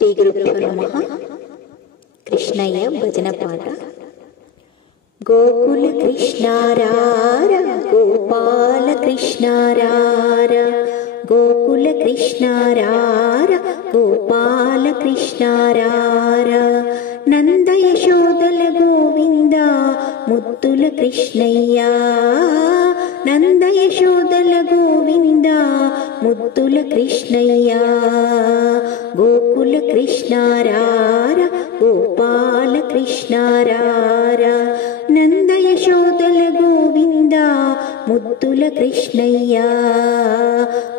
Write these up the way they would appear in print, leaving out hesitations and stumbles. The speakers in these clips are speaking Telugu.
శ్రీ గురుభ్యో నమః. కృష్ణయ్య భజన పాట. గోకుల కృష్ణారార గోపాల కృష్ణారార, గోకుల కృష్ణారార గోపాల కృష్ణారార, నంద యశోదల గోవింద ముద్దుల కృష్ణయ్య, నంద యశోదల గోవింద ముద్దుల కృష్ణయ్య, గోకుల కృష్ణారార గోపాల కృష్ణారార, నంద యశోదల గోవింద ముద్దుల కృష్ణయ్య,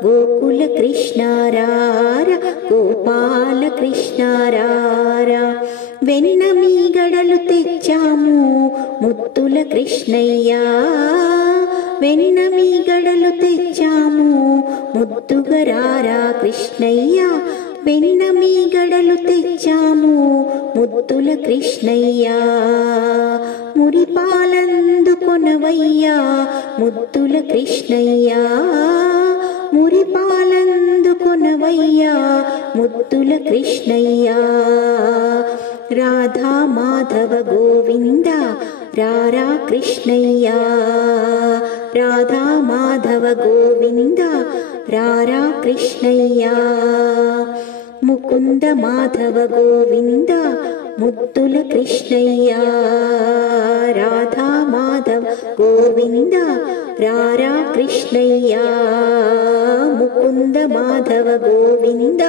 గోకుల కృష్ణారార గోపాల కృష్ణారార, వెన్న మీగడలు తెచ్చాము ముద్దుల కృష్ణయ్య, వెన్న మీగడలు తెచ్చాము ముద్దుగా రారా కృష్ణయ్య, వెన్న మీగడలు తెచ్చాము ముద్దుల కృష్ణయ్య, మురిపాలందుకొనవయ్యా ముద్దుల కృష్ణయ్య, మురిపాలందుకొనవయ్యా ముద్దుల కృష్ణయ్య, రాధా మాధవ గోవింద రారా కృష్ణయ్య, రాధా మాధవ గోవింద రారా కృష్ణయ్య, ముకుంద మాధవ గోవింద ముద్దుల కృష్ణయ్య, రాధా మాధవ గోవింద రారా కృష్ణయ్య, ముకుంద మాధవ గోవింద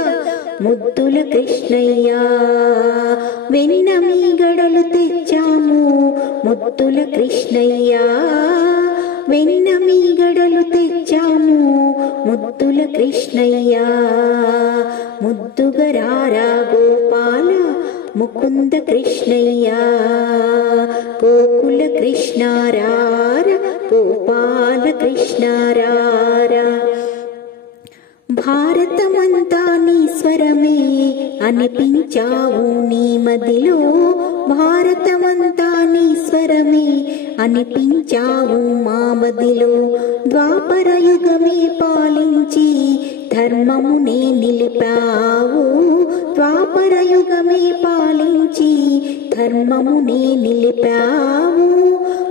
ముద్దుల కృష్ణయ్య, వెన్న మీగడలు తెచ్చాము ముద్దుల కృష్ణయ్య, వెన్న మీగడలు తెచ్చాము ముద్దుల కృష్ణయ్య, ముద్దుగా రారా గోపాల ముకుంద కృష్ణయ్య, గోకుల కృష్ణారార గోపాల కృష్ణారార, భారతమంతా నీ స్వరమే అనిపించావు నీ మదిలో, భారతమంతా నీ స్వరమే అనిపించావు మా మదిలో, ద్వాపర యుగమే పాలించి ధర్మమునే నిలిపావు, ద్వాపర యుగమే పాలించి ధర్మమునే నిలిపావు,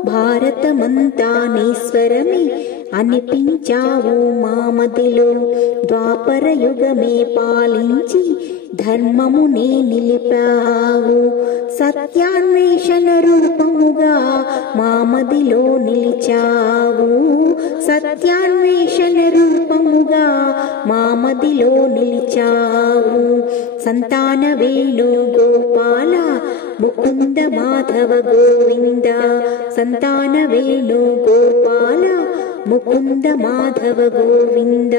భారతమంతా నీ స్వరమే అనిపించావు మా మదిలో, ద్వాపర యుగమే పాలించి ధర్మమునే నిలిపావు, సత్యాన్వేషణ రూపముగా మా మదిలో నిలిచావు, సత్యాన్వేషణ రూపముగా మా మదిలో నిలిచావు, సంతాన వేణు గోపాల ముకుంద మాధవ గోవింద, సంతాన వేణు గోపాల ముకుంద మాధవ గోవింద,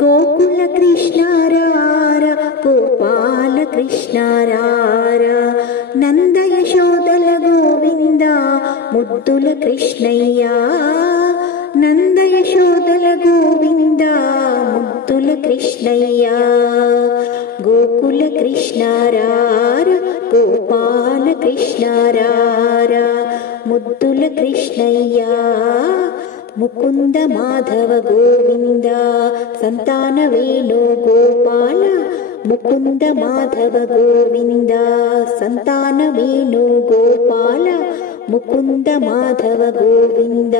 గోకుల కృష్ణారార గోపాల కృష్ణారార, నంద యశోదల గోవింద ముద్దుల కృష్ణయ్య, నంద యశోదల గోవింద ముద్దుల కృష్ణయ్య, గోకుల కృష్ణారార గోపాల కృష్ణారార, ముద్దుల కృష్ణయ్య, ముకుంద మాధవ గోవింద, సంతాన వేణు గోపాల ముకుంద మాధవ గోవింద, సంతాన వేణు గోపాల ముకుంద మాధవ గోవింద.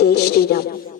జై శ్రీరామ్.